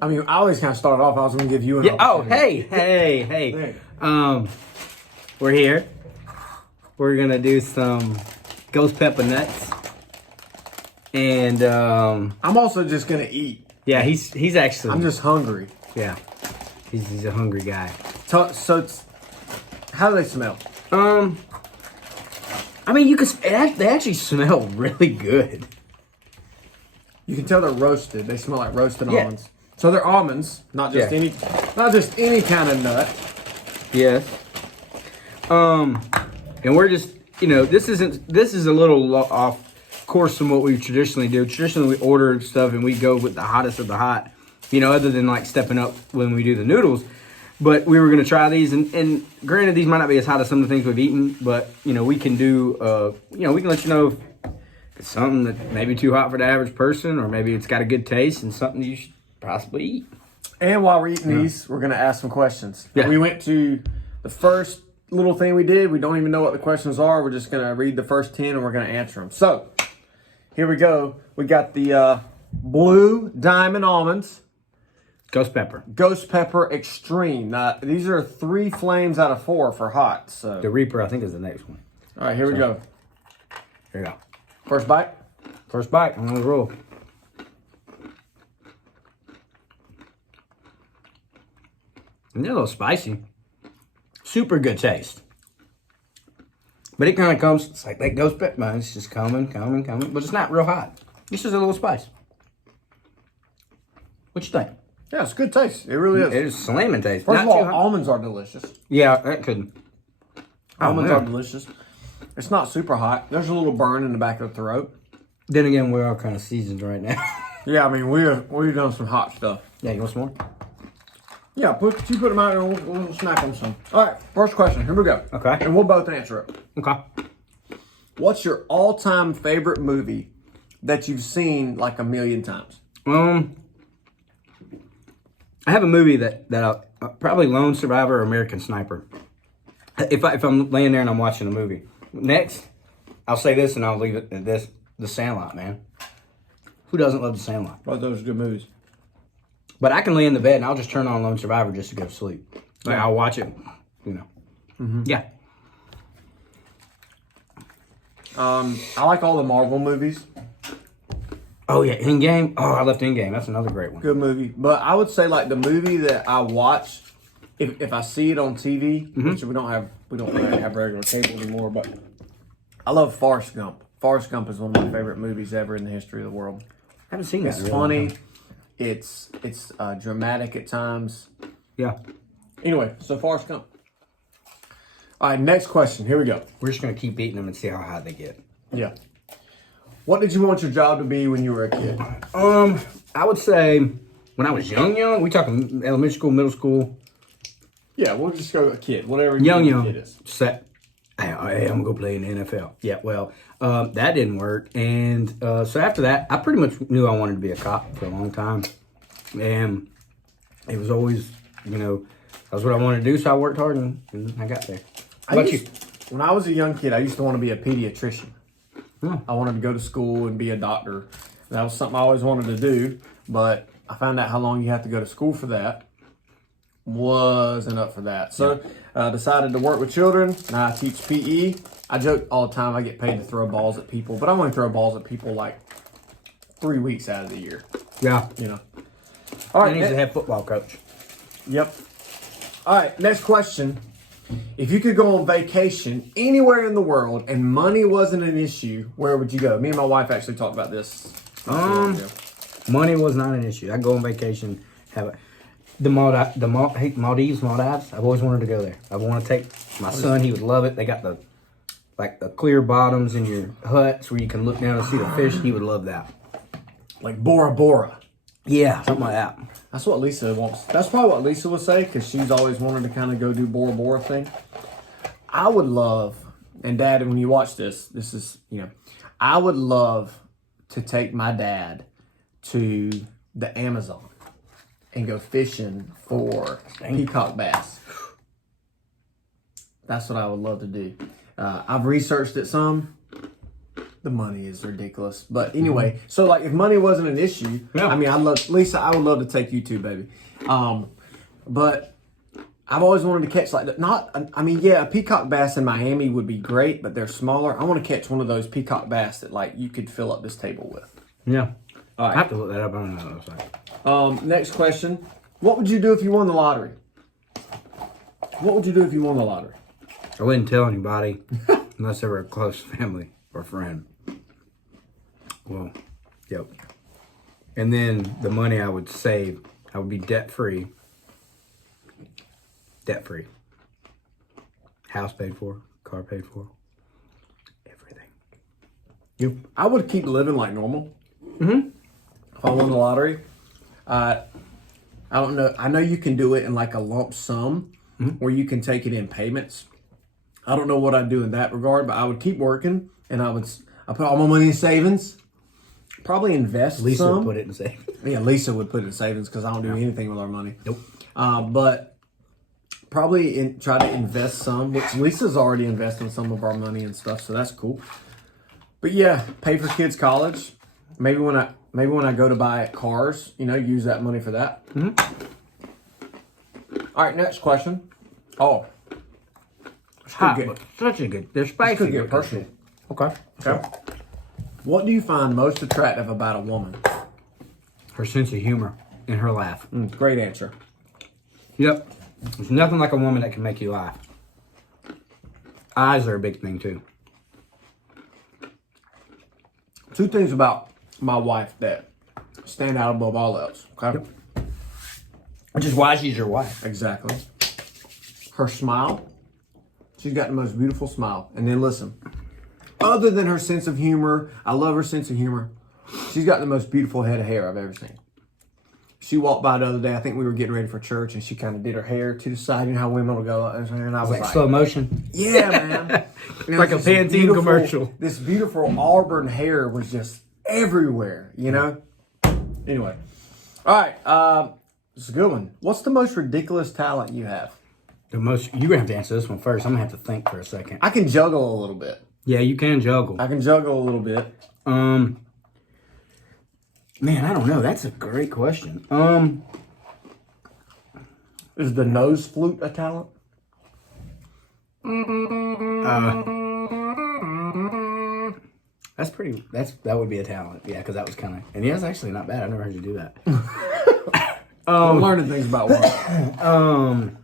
I mean, I always kind of started off. I was going to give you an Yeah. Oh, opportunity. hey. We're here. We're gonna do some ghost pepper nuts, and I'm also just going to eat. yeah, he's actually. I'm just hungry. Yeah, he's a hungry guy. So how do they smell? I mean, they actually smell really good. You can tell they're roasted. They smell like roasted Yeah. almonds. So they're almonds, not just any kind of nut. Yes. And we're just, this is a little off course from what we traditionally do. Traditionally, we order stuff and we go with the hottest of the hot, other than like stepping up when we do the noodles. But we were going to try these, and granted, these might not be as hot as some of the things we've eaten, but, we can do, we can let you know if it's something that may be too hot for the average person, or maybe it's got a good taste and something you should possibly eat. And while we're eating these, we're going to ask some questions. Yeah. We went to the first little thing we did. We don't even know what the questions are. We're just going to read the first 10 and we're going to answer them. So, here we go. We got the blue diamond almonds. Ghost pepper. Ghost pepper extreme. Now, these are 3 flames out of 4 for hot. So, The Reaper, I think, is the next one. all right, here we go. Here you go. First bite. First bite. I'm going to roll. And they're a little spicy. Super good taste. But it kind of comes, it's like that ghost pepper. Man, it's just coming. But it's not real hot. It's just a little spice. What you think? Yeah, it's good taste. It really is. It is slamming taste. First Not of all, too hot. almonds are delicious. Yeah, that could. Almonds man. are delicious. It's not super hot. There's a little burn in the back of the throat. Then again, we're all kind of seasoned right now. Yeah, I mean, we've done some hot stuff. Yeah, you want some more? Yeah, put them out and we'll snack on some. All right, first question. Here we go. Okay. And we'll both answer it. Okay. What's your all-time favorite movie that you've seen like a million times? I have a movie that I probably Lone Survivor or American Sniper. If I'm laying there and I'm watching a movie. Next, I'll say this and I'll leave it at this. The Sandlot, man. Who doesn't love The Sandlot? Both those are good movies. But I can lay in the bed and I'll just turn on Lone Survivor just to go to sleep. Like, Yeah. I'll watch it, Yeah. I like all the Marvel movies. Oh, yeah, Endgame. Oh, I left Endgame. That's another great one. Good movie. But I would say like the movie that I watch, if I see it on TV, which we don't really have regular cable anymore, but I love Forrest Gump. Forrest Gump is one of my favorite movies ever in the history of the world. I haven't seen that. It's really. funny. It's dramatic at times. Yeah. Anyway, so Forrest Gump. All right, next question. Here we go. We're just going to keep eating them and see how hot they get. Yeah. What did you want your job to be when you were a kid? I would say when I was young, we talking elementary school, middle school. Yeah, we'll just go a kid, whatever Young. kid is. Set. Hey, I'm going to go play in the NFL. Yeah, well, that didn't work. And so after that, I pretty much knew I wanted to be a cop for a long time. And it was always, that was what I wanted to do. So I worked hard and I got there. How about you? When I was a young kid, I used to want to be a pediatrician. Hmm. I wanted to go to school and be a doctor. That was something I always wanted to do, but I found out how long you have to go to school for that. Wasn't up for that. So I decided to work with children. Now I teach PE. I joke all the time I get paid to throw balls at people, but I only throw balls at people like 3 weeks out of the year. Yeah. All I right. need to have football coach. Yep. All right, next question. If you could go on vacation anywhere in the world and money wasn't an issue, where would you go? Me and my wife actually talked about this. Money was not an issue. I'd go on vacation, Maldives. I've always wanted to go there. I want to take my son. He would love it. They got the clear bottoms in your huts where you can look down and see the fish. He would love that. Like Bora Bora. Yeah, something like that. That's what Lisa wants. That's probably what Lisa would say because she's always wanted to kind of go do Bora Bora thing. I would love, and Dad, when you watch this is, I would love to take my dad to the Amazon and go fishing for peacock bass. That's what I would love to do. I've researched it some. the money is ridiculous. But anyway, so like if money wasn't an issue, I mean, Lisa, I would love to take you too, baby. But I've always wanted to catch like a peacock bass in Miami would be great, but they're smaller. I want to catch one of those peacock bass that like you could fill up this table with. Yeah. All right. I have to look that up on the website. Next question. What would you do if you won the lottery? What would you do if you won the lottery? I wouldn't tell anybody unless they were a close family or friend. Well, yep. And then the money I would save, I would be debt-free. Debt-free. House paid for, car paid for, everything. Yep. I would keep living like normal. Mm-hmm. If I won the lottery, I don't know. I know you can do it in like a lump sum, where you can take it in payments. I don't know what I'd do in that regard, but I would keep working, and I put all my money in savings. Probably invest Lisa some. would put it in savings. Yeah, Lisa would put it in savings because I don't do anything with our money. Nope. But probably try to invest some, which Lisa's already investing some of our money and stuff, so that's cool. But yeah, pay for kids' college. Maybe when I go to buy cars, use that money for that. All right, next question. Oh, Hot, but such a good. They're spicy. could get personal. Okay. What do you find most attractive about a woman? Her sense of humor and her laugh. Great answer. Yep. There's nothing like a woman that can make you laugh. Eyes are a big thing too. Two things about my wife that stand out above all else. Okay. Yep. Which is why she's your wife. Exactly. Her smile. She's got the most beautiful smile. And then listen, other than her sense of humor, I love her sense of humor. She's got the most beautiful head of hair I've ever seen. She walked by the other day. I think we were getting ready for church, and she kind of did her hair to the side. You know how women will go, and I was like, slow motion. Yeah, man. Like a Pantene commercial. This beautiful auburn hair was just everywhere. Anyway, all right. It's a good one. What's the most ridiculous talent you have? You're gonna have to answer this one first. I'm gonna have to think for a second. I can juggle a little bit. Yeah, you can juggle. I can juggle a little bit. Man, I don't know. That's a great question. Is the nose flute a talent? That would be a talent. Yeah, because that was kind of, and yeah, that's actually not bad. I've never heard you do that. I'm learning things about one.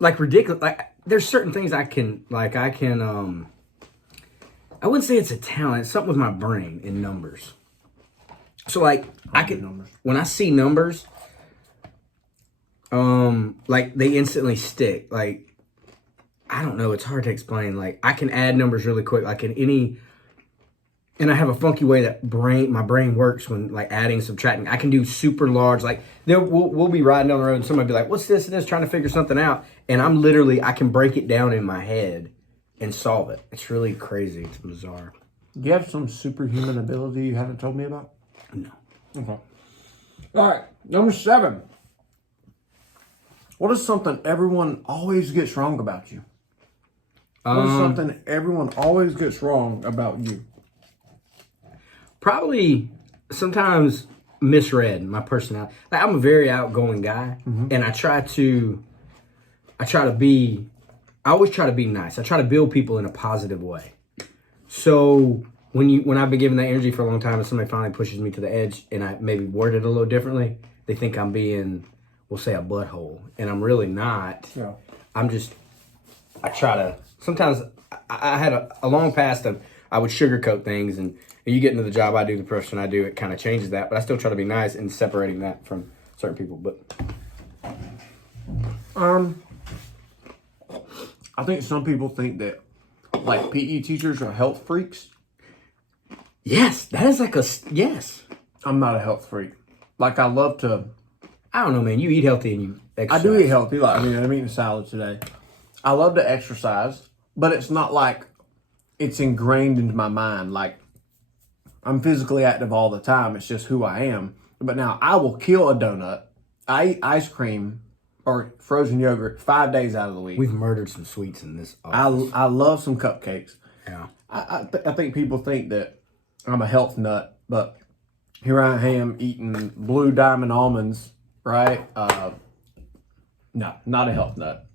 Like ridiculous. Like there's certain things I wouldn't say it's a talent. It's something with my brain in numbers. So like when I see numbers, like they instantly stick. Like I don't know, it's hard to explain. Like I can add numbers really quick, like and I have a funky way that my brain works when like adding, subtracting. I can do super large, like we'll be riding down the road and somebody be like, what's this and this, trying to figure something out. And I can break it down in my head and solve it. It's really crazy. It's bizarre. Do you have some superhuman ability you haven't told me about? No. Okay. All right. Number 7. What is something everyone always gets wrong about you? What is something everyone always gets wrong about you? Probably sometimes misread my personality. Like I'm a very outgoing guy, and I always try to be nice. I try to build people in a positive way. So when I've been given that energy for a long time and somebody finally pushes me to the edge and I maybe word it a little differently, they think I'm being, we'll say, a butthole. And I'm really not. Yeah. I try to, sometimes I had a long past of, I would sugarcoat things, and you get into the job I do, the profession I do, it kind of changes that. But I still try to be nice and separating that from certain people. But I think some people think that like PE teachers are health freaks. Yes, that is like yes. I'm not a health freak. Like I love to. I don't know, man. You eat healthy and you exercise. I do eat healthy. Like I'm eating a salad today. I love to exercise, but it's not like it's ingrained into my mind. Like I'm physically active all the time. It's just who I am. But now I will kill a donut. I eat ice cream or frozen yogurt 5 days out of the week. We've murdered some sweets in this office. I love some cupcakes. Yeah. I think people think that I'm a health nut, but here I am eating Blue Diamond almonds, right? No, not a health nut.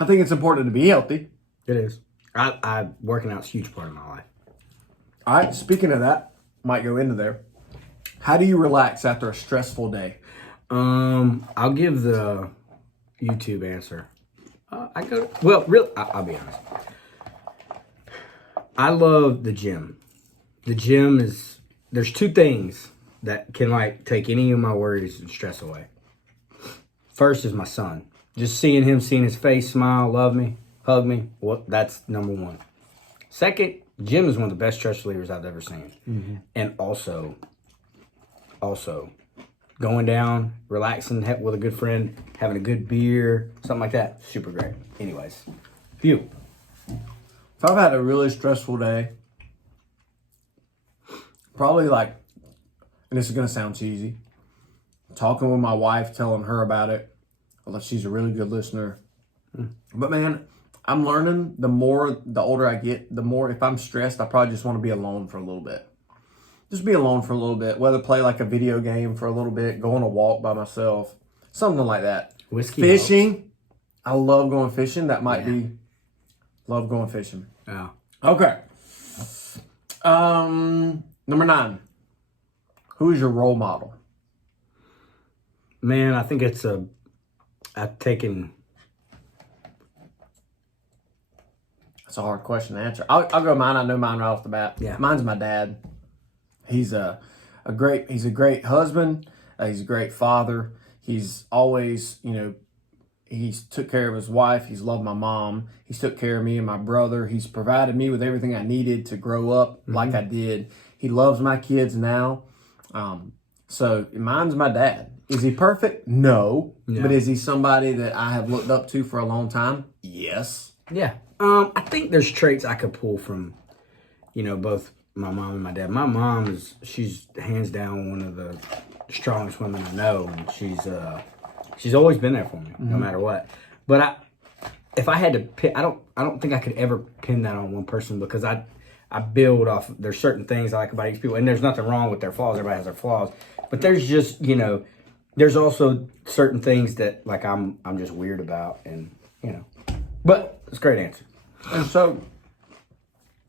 I think it's important to be healthy. It is. I working out's a huge part of my life. All right, speaking of that, might go into there. How do you relax after a stressful day? I'll give the YouTube answer. I'll be honest. I love the gym. The gym is, there's two things that can like take any of my worries and stress away. First is my son. Just seeing his face smile, love me, hug me. Well, that's number one. Second, gym is one of the best stress relievers I've ever seen. Mm-hmm. And also going down, relaxing with a good friend, having a good beer, something like that. Super great. Anyways, you. If I've had a really stressful day, probably like, and this is going to sound cheesy, talking with my wife, telling her about it, although she's a really good listener. But man, I'm learning the older I get, the more if I'm stressed, I probably just want to be alone for a little bit. Just be alone for a little bit, whether play like a video game for a little bit, go on a walk by myself, something like that. Whiskey. Fishing. I love going fishing. That might be, love going fishing. Yeah. Okay. Number 9. Who is your role model? Man, I think I've taken. That's a hard question to answer. I'll go mine. I know mine right off the bat. Yeah. Mine's my dad. He's a great husband. He's a great father. He's always, he's took care of his wife. He's loved my mom. He's took care of me and my brother. He's provided me with everything I needed to grow up like I did. He loves my kids now. So mine's my dad. Is he perfect? No. Yeah. But is he somebody that I have looked up to for a long time? Yes. Yeah. I think there's traits I could pull from, both my mom and my dad. My mom she's hands down one of the strongest women I know, and she's always been there for me, no matter what. But if I had to pick, I don't think I could ever pin that on one person, because I build off. There's certain things I like about each people, and there's nothing wrong with their flaws. Everybody has their flaws, but there's just there's also certain things that like I'm just weird about, and But it's a great answer. And so,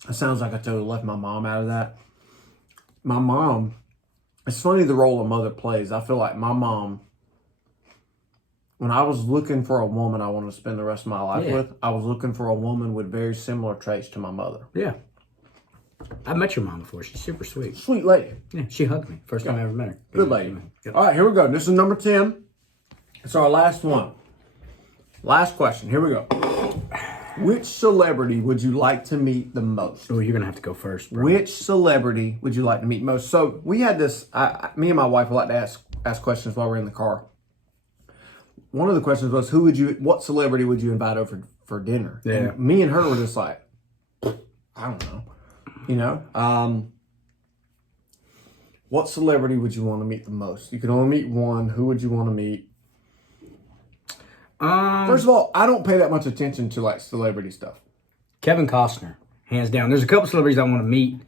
it sounds like I totally left my mom out of that. My mom, it's funny the role a mother plays. I feel like my mom, when I was looking for a woman I wanted to spend the rest of my life with, I was looking for a woman with very similar traits to my mother. Yeah. I met your mom before. She's super sweet. Sweet lady. Yeah, she hugged me. First time I ever met her. Good lady. Yep. All right, here we go. This is number 10. It's our last one. Last question. Here we go. Which celebrity would you like to meet the most? Oh, you're going to have to go first, bro. Which celebrity would you like to meet most? So we had this, me and my wife would like to ask questions while we're in the car. One of the questions was, what celebrity would you invite over for dinner? Yeah. And me and her were just like, I don't know. What celebrity would you want to meet the most? You can only meet one. Who would you want to meet? First of all, I don't pay that much attention to like celebrity stuff. Kevin Costner, hands down. There's a couple celebrities I want to meet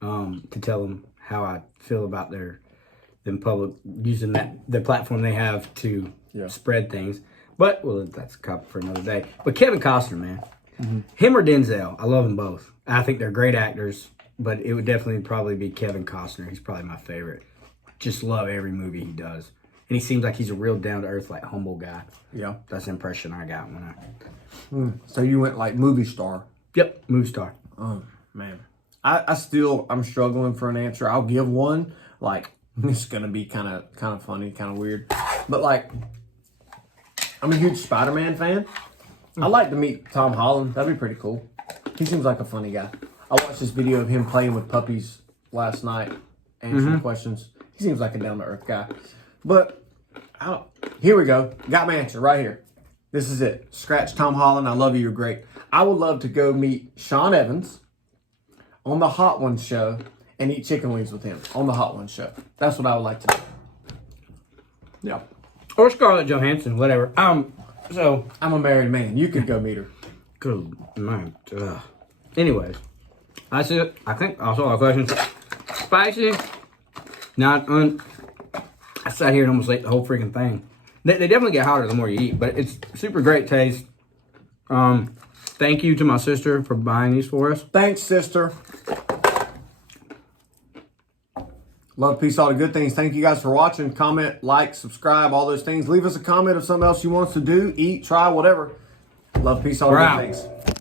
to tell them how I feel about them public using the platform they have to spread things. But that's a cup for another day. But Kevin Costner, man, him or Denzel, I love them both. I think they're great actors, but it would definitely probably be Kevin Costner. He's probably my favorite. Just love every movie he does. And he seems like he's a real down-to-earth, like, humble guy. Yeah. That's the impression I got when So you went, like, movie star. Yep, movie star. Oh, man. I'm struggling for an answer. I'll give one. Like, it's going to be kind of funny, kind of weird. But, like, I'm a huge Spider-Man fan. I'd like to meet Tom Holland. That'd be pretty cool. He seems like a funny guy. I watched this video of him playing with puppies last night, answering questions. He seems like a down-to-earth guy. But here we go. Got my answer right here. This is it. Scratch Tom Holland. I love you. You're great. I would love to go meet Sean Evans on the Hot Ones show and eat chicken wings with him on the Hot Ones show. That's what I would like to do. Yeah. Or Scarlett Johansson, whatever. So I'm a married man. You could go meet her. Good man. Anyways, That's it. I think I saw a question. Spicy. I sat here and almost ate the whole freaking thing. They definitely get hotter the more you eat, but it's super great taste. Thank you to my sister for buying these for us. Thanks, sister. Love, peace, all the good things. Thank you guys for watching. Comment, like, subscribe, all those things. Leave us a comment of something else you want us to do, eat, try, whatever. Love, peace, all the good things.